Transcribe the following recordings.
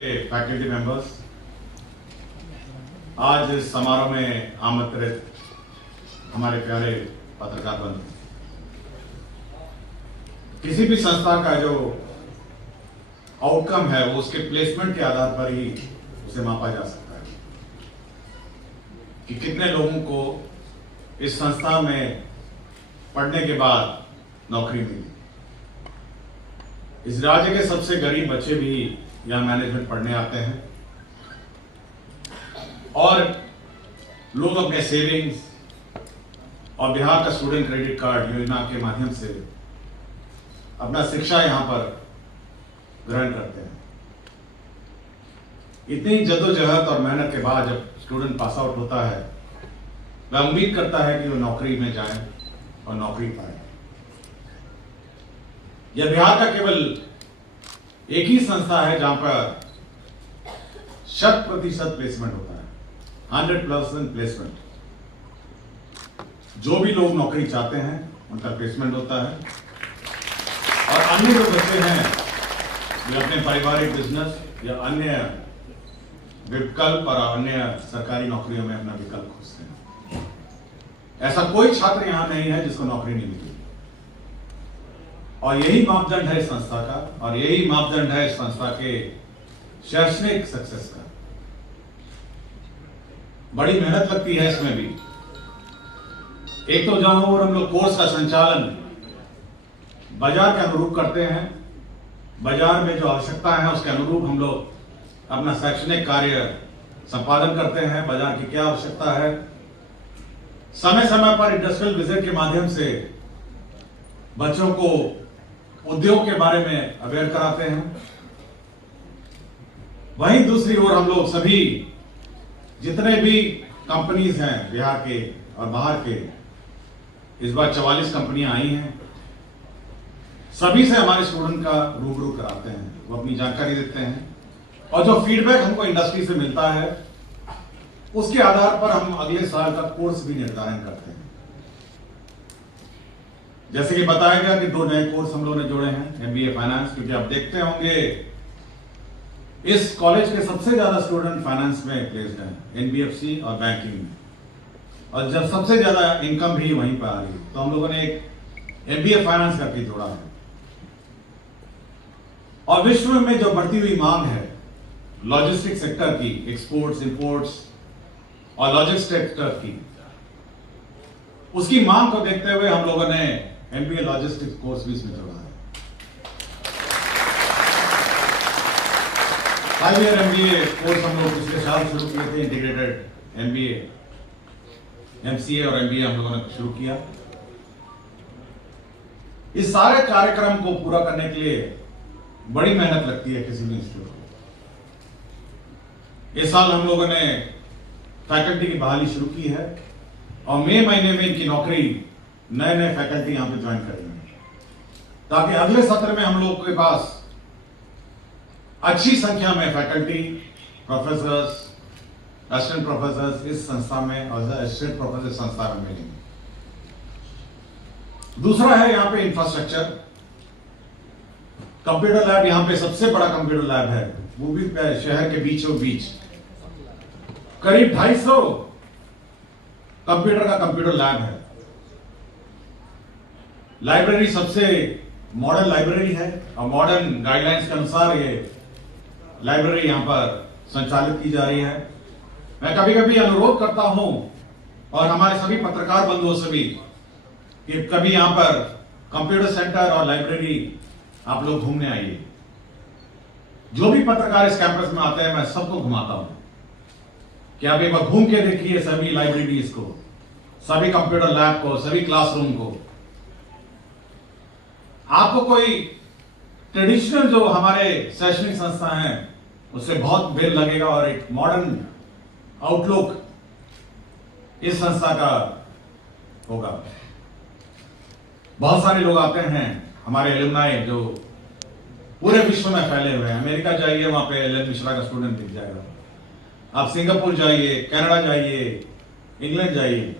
Faculty members, आज इस समारोह में आमंत्रित हमारे प्यारे पत्रकार बंधु, किसी भी संस्था का जो आउटकम है वो उसके प्लेसमेंट के आधार पर ही उसे मापा जा सकता है कि कितने लोगों को इस संस्था में पढ़ने के बाद नौकरी मिली। इस राज्य के सबसे गरीब बच्चे भी यहाँ मैनेजमेंट पढ़ने आते हैं और लोग अपने सेविंग्स और बिहार का स्टूडेंट क्रेडिट कार्ड योजना के माध्यम से अपना शिक्षा यहाँ पर ग्रहण करते हैं। इतनी जद्दोजहद और मेहनत के बाद जब स्टूडेंट पास आउट होता है, वह उम्मीद करता है कि वो नौकरी में जाए और नौकरी पाए। यह बिहार का केवल एक ही संस्था है जहां पर 100% प्लेसमेंट होता है, 100% प्लेसमेंट। जो भी लोग नौकरी चाहते हैं उनका प्लेसमेंट होता है और अन्य जो बच्चे हैं जो अपने पारिवारिक बिजनेस या अन्य विकल्प और अन्य सरकारी नौकरियों में अपना विकल्प खोजते हैं। ऐसा कोई छात्र यहां नहीं है जिसको नौकरी नहीं मिली। और यही मापदंड है इस संस्था का और यही मापदंड है इस संस्था के शैक्षणिक सक्सेस का। बड़ी मेहनत लगती है इसमें भी। एक तो जहां और हम लोग कोर्स का संचालन बाजार के अनुरूप करते हैं, बाजार में जो आवश्यकता है उसके अनुरूप हम लोग अपना शैक्षणिक कार्य संपादन करते हैं। बाजार की क्या आवश्यकता है, समय समय पर इंडस्ट्रियल विजिट के माध्यम से बच्चों को उद्योग के बारे में अवेयर कराते हैं। वहीं दूसरी ओर हम लोग सभी जितने भी कंपनीज हैं बिहार के और बाहर के, इस बार 44 कंपनियां आई हैं, सभी से हमारे स्टूडेंट का रूबरू कराते हैं। वो अपनी जानकारी देते हैं और जो फीडबैक हमको इंडस्ट्री से मिलता है उसके आधार पर हम अगले साल का कोर्स भी निर्धारण करते हैं। जैसे कि बताया गया कि 2 नए कोर्स हम लोगों ने जोड़े हैं, एमबीए फाइनेंस, क्योंकि आप देखते होंगे इस कॉलेज के सबसे ज्यादा स्टूडेंट फाइनेंस में प्लेस्ड हैं, एनबीएफसी और बैंकिंग में, और जब सबसे ज्यादा इनकम भी वहीं पर आ रही है, तो हम लोगों ने एक एमबीए फाइनेंस करके जोड़ा है। और विश्व में जो बढ़ती हुई मांग है लॉजिस्टिक सेक्टर की, एक्सपोर्ट्स इंपोर्ट्स और लॉजिस्टिक सेक्टर की, उसकी मांग को देखते हुए हम लोगों ने एमबीए लॉजिस्टिक्स कोर्स भी इसमें जोड़ा है। 5 ईयर एमबीए कोर्स हम लोग पिछले साल शुरू किए थे। इंटीग्रेटेड एमबीए, एमसीए और एमबीए हम लोगों ने शुरू किया। इस सारे कार्यक्रम को पूरा करने के लिए बड़ी मेहनत लगती है किसी भी इंस्टीट्यूट को। इस साल हम लोगों ने फैकल्टी की बहाली शुरू की है और मई महीने में इनकी नौकरी नए नए फैकल्टी यहां पे ज्वाइन करेंगे, ताकि अगले सत्र में हम लोग के पास अच्छी संख्या में फैकल्टी, प्रोफेसर्स, असिस्टेंट प्रोफेसर्स इस संस्था में और असिस्टेंट प्रोफेसर संस्था में मिलेंगे। दूसरा है यहाँ पे इंफ्रास्ट्रक्चर। कंप्यूटर लैब यहाँ पे सबसे बड़ा कंप्यूटर लैब है, वो भी शहर के बीचों बीच। करीब 250 कंप्यूटर का कंप्यूटर लैब है। लाइब्रेरी सबसे मॉडर्न लाइब्रेरी है और मॉडर्न गाइडलाइंस के अनुसार ये लाइब्रेरी यहां पर संचालित की जा रही है। मैं कभी कभी अनुरोध करता हूं और हमारे सभी पत्रकार बंधुओं से भी कि कभी यहां पर कंप्यूटर सेंटर और लाइब्रेरी आप लोग घूमने आइए। जो भी पत्रकार इस कैंपस में आते हैं मैं सबको घुमाता हूं कि आप एक बार घूम के देखिए सभी लाइब्रेरीज को, सभी कंप्यूटर लैब को, सभी क्लासरूम को। आपको कोई ट्रेडिशनल जो हमारे शैक्षणिक संस्था हैं उससे बहुत मेल लगेगा और एक मॉडर्न आउटलुक इस संस्था का होगा। बहुत सारे लोग आते हैं हमारे एलुमनाई जो पूरे विश्व में फैले हुए हैं। अमेरिका जाइए, वहां पे एल मिश्रा का स्टूडेंट दिख जाएगा। आप सिंगापुर जाइए, कनाडा जाइए, इंग्लैंड जाइए,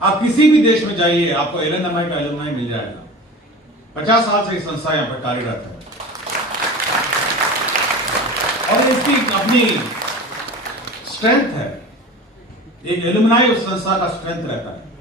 आप किसी भी देश में जाइए, आपको एलएनएमआई का एलुमनाई मिल जाएगा। 50 साल से इस संस्था यहां पर कार्यरत है और इसकी अपनी स्ट्रेंथ है, एक एलुमनाई उस संस्था का स्ट्रेंथ रहता है।